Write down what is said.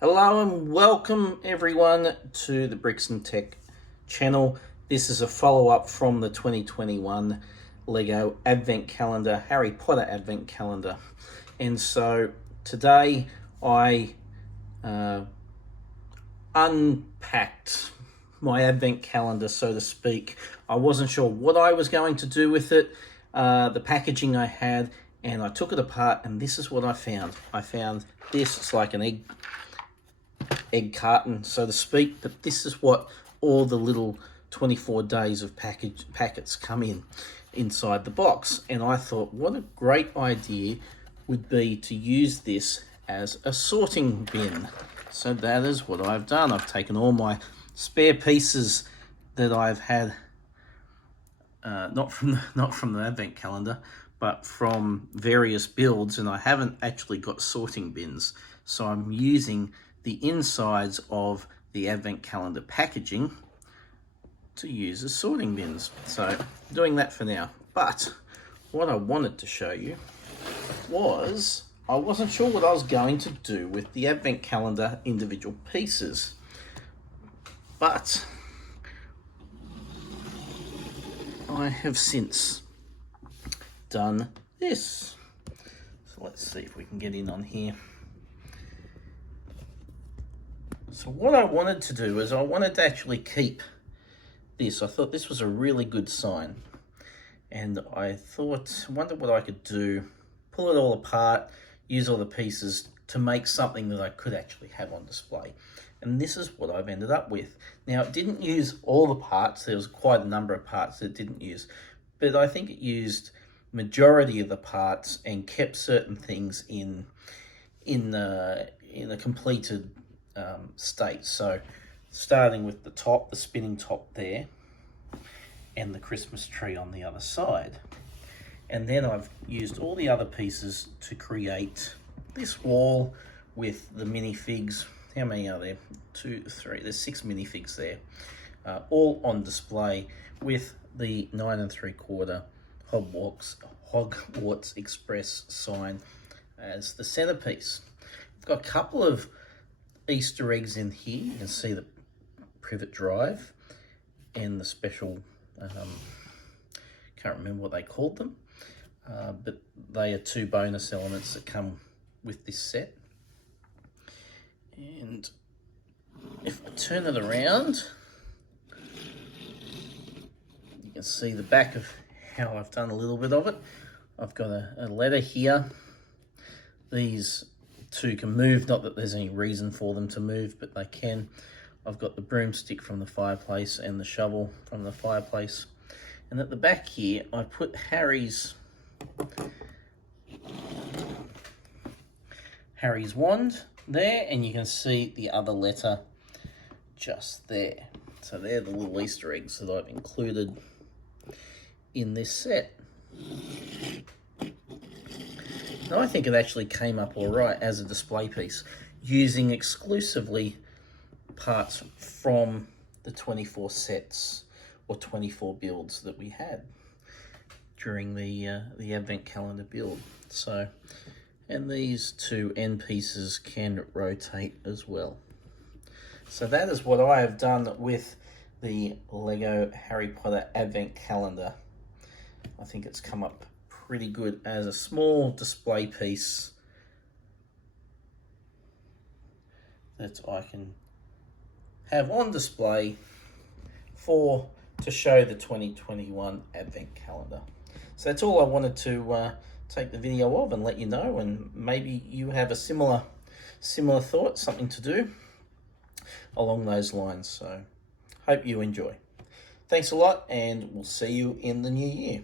Hello and welcome everyone to the Bricksntech channel. This is a follow-up from the 2021 Lego Advent Calendar, Harry Potter Advent Calendar. And so today I unpacked my Advent Calendar, so to speak. I wasn't sure what I was going to do with it, the packaging I had, and I took it apart and this is what I found. I found this, it's like an egg carton, so to speak, but this is what all the little 24 days of packets come inside the box. And I thought what a great idea would be to use this as a sorting bin. So that is what I've done. I've taken all my spare pieces that I've had, not from the Advent Calendar, but from various builds, and I haven't actually got sorting bins, so I'm using the insides of the Advent Calendar packaging to use as sorting bins. So doing that for now. But what I wanted to show you was, I wasn't sure what I was going to do with the Advent Calendar individual pieces, but I have since done this. So let's see if we can get in on here. So what I wanted to do is I wanted to actually keep this. I thought this was a really good sign. And I wonder what I could do, pull it all apart, use all the pieces to make something that I could actually have on display. And this is what I've ended up with. Now, it didn't use all the parts. There was quite a number of parts that it didn't use. But I think it used majority of the parts and kept certain things in a completed state. So starting with the top, the spinning top there, and the Christmas tree on the other side. And then I've used all the other pieces to create this wall with the minifigs. How many are there? 2, 3, there's 6 minifigs there, all on display with the 9 3/4 Hogwarts Express sign as the centerpiece. I've got a couple of Easter eggs in here. You can see the privet drive and the special, can't remember what they called them, but they are 2 bonus elements that come with this set. And if I turn it around, you can see the back of how I've done a little bit of it. I've got a letter here. These 2 can move, not that there's any reason for them to move, but they can. I've got the broomstick from the fireplace and the shovel from the fireplace. And at the back here, I put Harry's wand there, and you can see the other letter just there. So they're the little Easter eggs that I've included in this set. Now I think it actually came up all right as a display piece, using exclusively parts from the 24 sets or 24 builds that we had during the Advent Calendar build. So, and these 2 end pieces can rotate as well. So that is what I have done with the Lego Harry Potter Advent Calendar. I think it's come up pretty good as a small display piece that I can have on display to show the 2021 Advent Calendar. So that's all I wanted to take the video of and let you know, and maybe you have a similar thought, something to do along those lines. So hope you enjoy. Thanks a lot, and we'll see you in the new year.